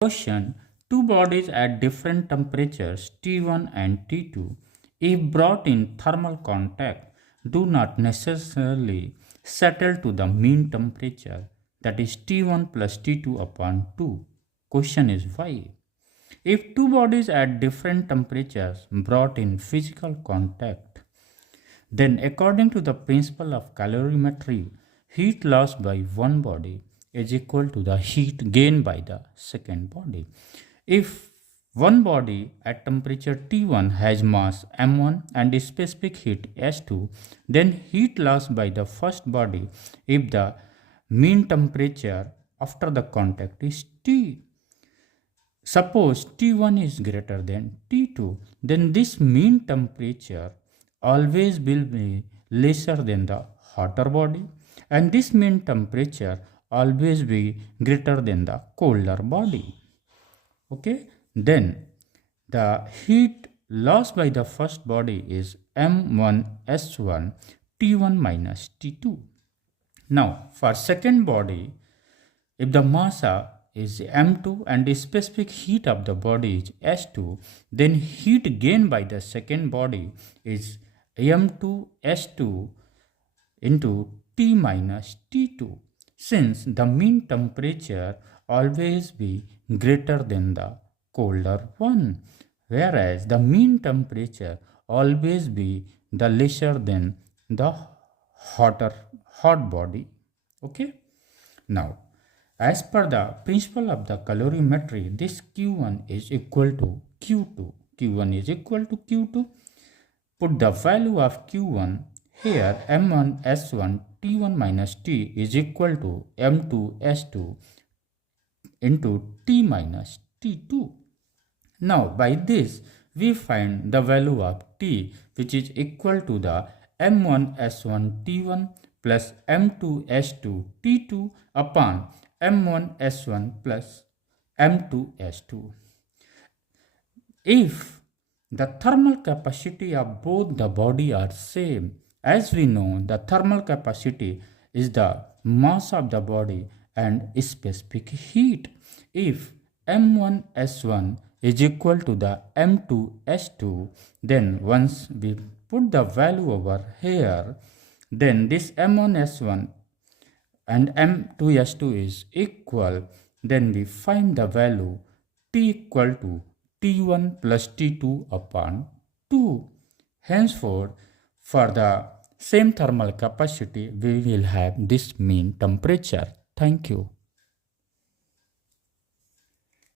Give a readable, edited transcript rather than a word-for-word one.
Question: two bodies at different temperatures T1 and T2, if brought in thermal contact, do not necessarily settle to the mean temperature, that is T1 plus T2 upon 2. Question is why? If two bodies at different temperatures brought in physical contact, then according to the principle of calorimetry, heat lost by one body is equal to the heat gained by the second body. If one body at temperature T1 has mass m1 and specific heat s2, then heat lost by the first body if the mean temperature after the contact is T. Suppose T1 is greater than T2, then this mean temperature always will be lesser than the hotter body, and this mean temperature always be greater than the colder body. Okay, then the heat lost by the first body is m1s1 T1 minus T2. Now for second body, if the mass is m2 and the specific heat of the body is s2, then heat gained by the second body is m2s2 into T minus T2, since the mean temperature always be greater than the colder one, whereas the mean temperature always be the lesser than the hot body. Okay. Now, as per the principle of the calorimetry, this Q1 is equal to Q2. Q1 is equal to Q2. Put the value of Q1 here. M1 S1 T1 minus T is equal to M2 S2 into T minus T2. Now by this we find the value of T, which is equal to the M1 S1 T1 plus M2 S2 T2 upon M1 S1 plus M2 S2. If the thermal capacity of both the body are same, as we know the thermal capacity is the mass of the body and specific heat. If M1 S1 is equal to the M2 S2, then once we put the value over here, then this M1 S1 and M2 S2 is equal, then we find the value T equal to T1 plus T2 upon 2. Henceforth, for the same thermal capacity, we will have this mean temperature. Thank you.